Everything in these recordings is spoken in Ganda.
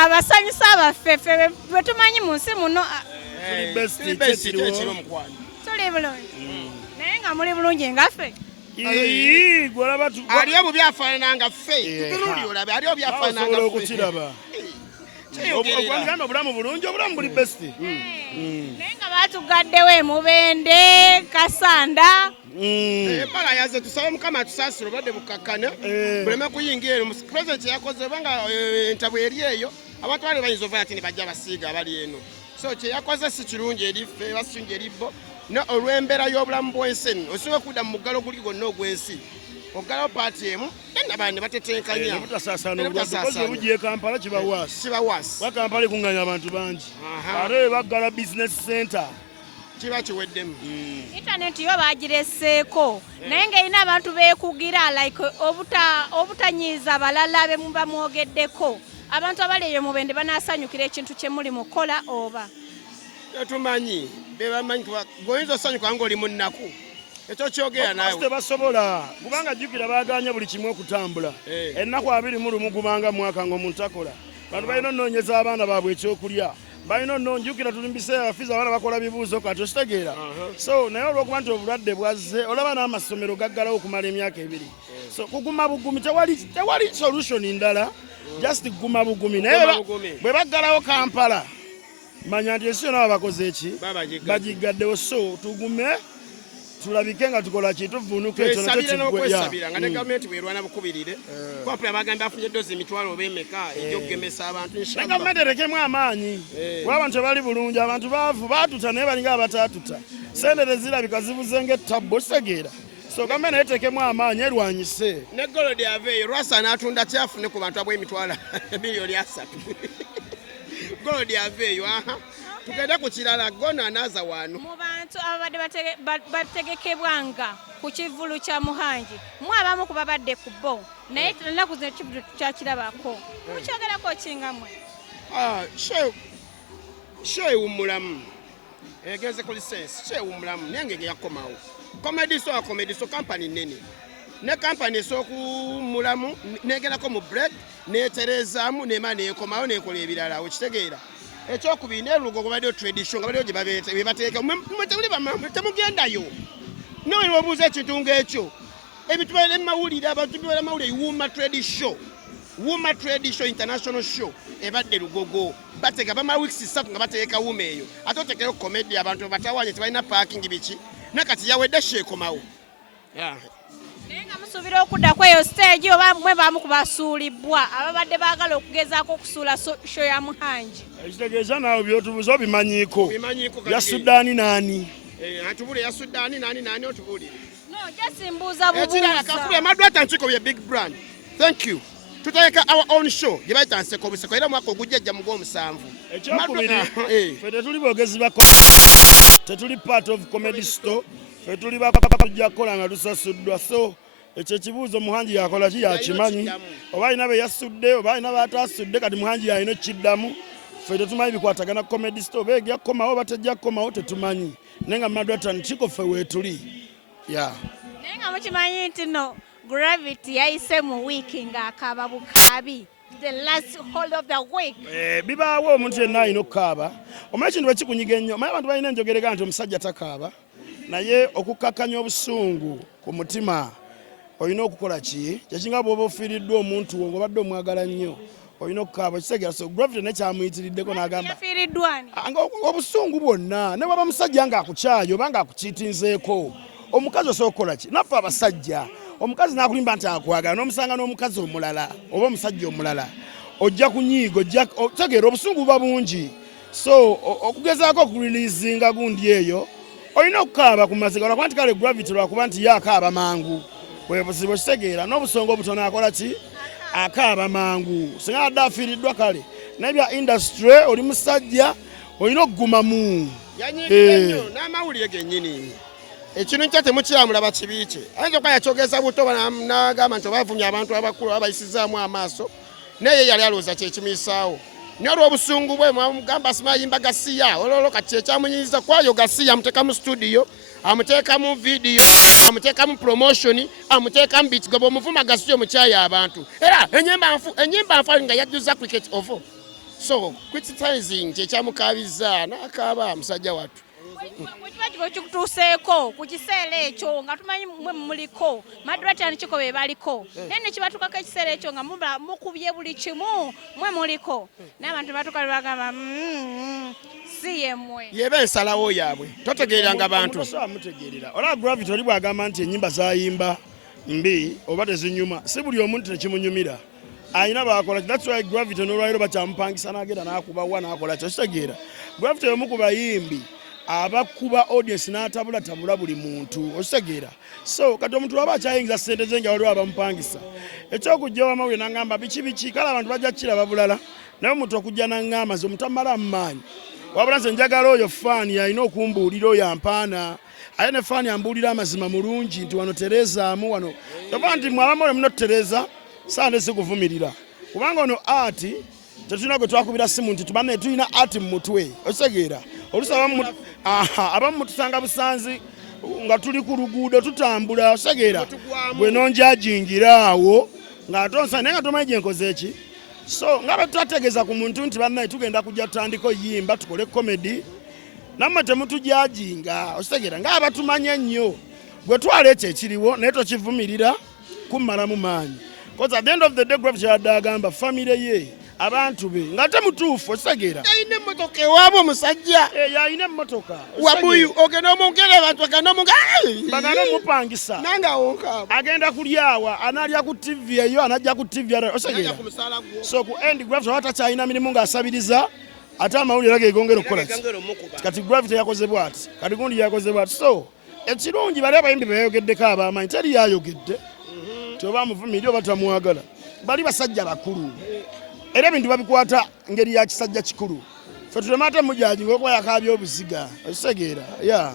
abasanyusa abaffe bwe tumanyi mu nsi muno tuli best tuli bulungi naye nga muli bulungi nga ffe aliyo mu byafaanana nga ffe tutunuli olabe aliyo byafaanana nga okukiraba ogamba obulamu bulungi obulamu buli best naye nga batugaddewo Mubende Kasanda embala yaze tusabe Mukama atusaasire obadde bukakkana buleme kuyingira eno pulezidenti yakoze obanga entabwe eri eyo abantu bali bayinza ovaayo ati ne bajja basiiga abali eno so kyeyakoze si kirungi eri ffe eba si kirungi eri bo olw'embeera y'obulamu bw'ensi osinga okudda mu muggalo guli gwonna ogw'ensi oggalawo paati emu n'abantu ne batetenkanya obutasaasana bugiye Kampala kiba waasi Kampala ekuŋŋaanya abantu bangi ate baggala business center kiba kiweddemu intaneti yo bagireseeko naye ng'erina abantu beekugira like obutanyiiza balala be muba mwogeddeko abantu abali eyo Mubende banaasanyukira ekintu kye muli mukola oba tetumanyi bebamanyi goyinza osanyuka ng'oli mu nnaku ekyo kyogera naawe tebasobola kubanga jjukira baaganya buli kimu okutambula ennaku 21 gubanga mwaka ng'omuntu akola bantu balina onoonyeza abaana baabwe ekyokulya balina ononjukira tuli mu biseera bafiza abaana bakola bibuuzo kati okitegeera so naye olw'okuba nti obulwadde bwazze olaba n'amasomero gaggalawo okumala emyaka 2 so kuguma bugumi tewali solution ndala just guma bugumi naye bwe baggalawo Kampala manya nti ensi yonna bakoze eki bagigaddewo so tugume tulabike nga tukola ki tuvunuke n'okwesabira nga ne gavumenti bwerwana bukubirire Kampala bagamba afunye eddoozi emitwalo oba emeka egy'okugemesa abantu inshallah gavumenti erekemu amaanyi kuba abantu tebali bulungi abantu baavu baatuta naye balinga abatatuta sente tezirabika zibuze ng'ettabbo kitegeera so gavumenti etekemu amaanyi erwanyise ne golodi aveeyo lwasa n'atunda kyafune ku bantu ab'emitwalo miliyoni 3 golodi aveeyo tugende ku kirala gona anaaza wano mu bantu ababadde bategekebwanga ku kivulu kya Muhanji mu abamu ku babadde ku bo naye ennaku zino ekivulu kyakirabako mukyogerako kingamwe sheewummulamu egeze ku lisensi sheewummulamu naye ngege yakomawo komediso kampani nnene ne kampani esookuwummulamu negerako mu break neeterezaamu neema neekomawo neekola ebirala okitegeera ekyokubiri n'elugo gubaddeyo tradition nga baddeyo gye bateeka temugendayo nawe obuuza ekintu ng'ekyo ebitubala mawulire abantu bibala mawulire Wuma Tradition International Show ebadde Lugogo bateka bamala weeks 3 nga bateeka wuma eyo ate oteekero comedy abantu batawanye tebalina parking biki nakati yawedde sheekomawo naye nga musuubira okudda kweyo stage oba mwe bamu kubasuulibwa ababadde baagala okugezaako okusuula show ya Muhanji ekitegeeza naawe byotubuza obimanyiiko ya Sudaani naani atubule ya Sudaani naani otubulire no just mbuuza bubuuza kakule Madrat And Chiko ye big brand thank you tuteeka our own show gye bayita Nseko Buseko era mwaka ogujjajja mu gw'omusanvu ekyokubiri ffe tetuli boogezi ba tetuli part of comedy store ffe tuli bakujja kukola nga tusasuddwa so ekyo ekibuuzo Muhanji yakola ki yakimanyi oba alina be yasudde oba alina bataasudde kati Muhanji yalina okiddamu ffe tetumanyi bikwatagana comedy store oba ejja kukomawo oba tejja kukomawo tetumanyi naye nga Madrat And Chiko ffe weetuli naye nga mukimanyi nti no Gravity yayise mu wiiki ng'akaaba bukaabi the last whole of the week bibaawo omuntu yenna alina okukaaba omanyi ekintu bwe kikunyiga ennyo omanyi abantu balina enjogereka nti omusajja takaaba naye okukakkanya obusungu ku mutima olina okukola ki kyekinga bw'oba ofiiriddwa omuntu wo ng'obadde omwagala nnyo olina okukaaba kitegeera so Gravity nekyamuyitiriddeko n'agamba obusungu bwonna ne waba musajja ng'akukyayo oba ng'akukiitinzeeko omukazi osobola okukola ki naffe abasajja omukazi n'akulimba nti akwagala n'omusanga n'omukazi omulala oba omusajja omulala ojja kunyiiga tegeera obusungu buba bungi so okugezaako okuriliizinga gundi eyo olina okukaaba ku maziga olwakuba nti kale Gravity lwakuba nti ye akaaba mangu bwe buzibu kitegeera n'obusonga obutono akola ki akaaba mangu singa adde afiiriddwa kale naye bya industry oli musajja olina okugumamu yanyiigira nnyo n'amawulire gennyini ekintu nkya temukiramulaba kibi kye ayinza okuba yakyogeza buto n'agamba nti obavumya abantu abakulu abayisizaamu amaaso naye yali alowooza kyekimuyisaawo naye olw'obusungu bwe mwamugamba asima ayimba gasiya olwolwo kati ekyamunyiiza kwayo gasiya amuteeka mu studio amuteeka mu video amuteeka mu promotion amuteeka mu bikigoba omuvuma gasiya omukyayi abantu era enyimba nfu nga yajjuza cricket ovo so criticizing kyekyamukabiza n'akaaba musajja wattu. Wekiba kikutuuseeko ku kiseera ekyo nga tumanyi mwe muliko Madrat And Chiko be baliko naye ne kibatukako ekiseera ekyo nga mukubye buli kimu mwe muliko n'abantu batuka bagamba si yemmwe yeba ensalawo yaabwe totegeeranga bantu mutegeerera olaba Gravity oli bwagamba nti ennyimba zayimba mbi oba tezinyuma si buli omuntu tekimunyumira ayina bakola. That's why Gravity n'olwaliro bakyamupangisa n'agenda n'akubawa n'akola kyo kitegeera. Gravity omu ku bayimbi abakuba audience n'atabula buli muntu okitegeera. So kati omuntu waba akyayingiza ssente ze nga waliwo abamupangisa ekyokujja wamawulire n'angamba biki kale abantu bajja kiraba bulala naye omuntu okujja n'angamba nze omutamala mu maanyi wabula nze njagala oyo faani alina okumbuulira oyo ampaana aye ne faani ambuulira amazima mulungi nti wano terezaamu wano oba nti mwabamole muno tutereza saande sikuvumirira kubanga ono ati tetulina gwe twakubira simu nti tubanne tulina ati mu mutwe okitegeera oluusi abamu mutusanga busanzi nga tuli ku luguudo tutambula okitegeera gwe nonjajingiraawo ng'atonsa naye nga tomanyi gye nkoze eki. So nga bwe twategeeza ku muntu nti bannaye tugenda kujja tutandika oyimba tukole komedi nammwe temutujajinga okitegeera ng'abatumanyi ennyo gwe twala ekyo ekiriwo naye tokivumirira kummalamu maanyi because at the end of the day Gravity yadde agamba famire ye abantu be nga temutuufu okitegeera yayina emmotoka ewaabwe omusajja yayina emmotoka wabuyu ogenda omugere abantu bagenda omupangisa nange awonkaabo agenda kulyawa analya ku TV eyo anajja ku TV okitegeera. So ku end Gravity waba takyalina mirimu ng'asabiriza ate amawulire gegongera okukola kati Gravity yakoze bw'ati kati gundi yakoze bw'ati. So ekirungi bali abayimbi beyogeddeko ab'amaanyi teri yayogedde oba amuvumirira oba tamwagala bali basajja bakulu era ebintu babikwata ngeri ya kisajja kikulu fe tulema ate mujaji ngaokuba yakabya obuziga okitegeera ya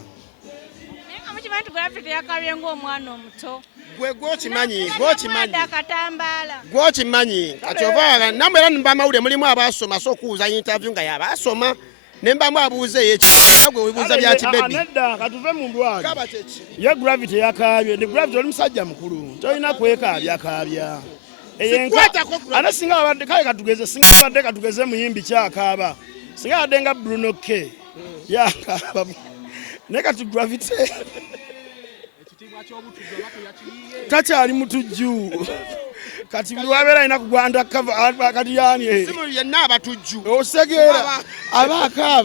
mukimanyi nti Gravity yakabye ng'omwana omuto gwe gwokimanyi kati oba namwe era mbamawulire mulimu abaasoma so okuwuza interview nga yabaasoma ne mbamu abuuze gwe webuuza bya kibebi nedda katuve mu ndwali ye Gravity yakabye ne Gravity oli musajja mukulu tolina kwekaabya ate singa babadde kale katugeze muyimbi kyakaaba singa babadde nga Bruno K yakaaba naye kati Gravity takyali mutujju kati buli wabeera alina kugwanda kati yani yenna abatujju osegeera abaakaaba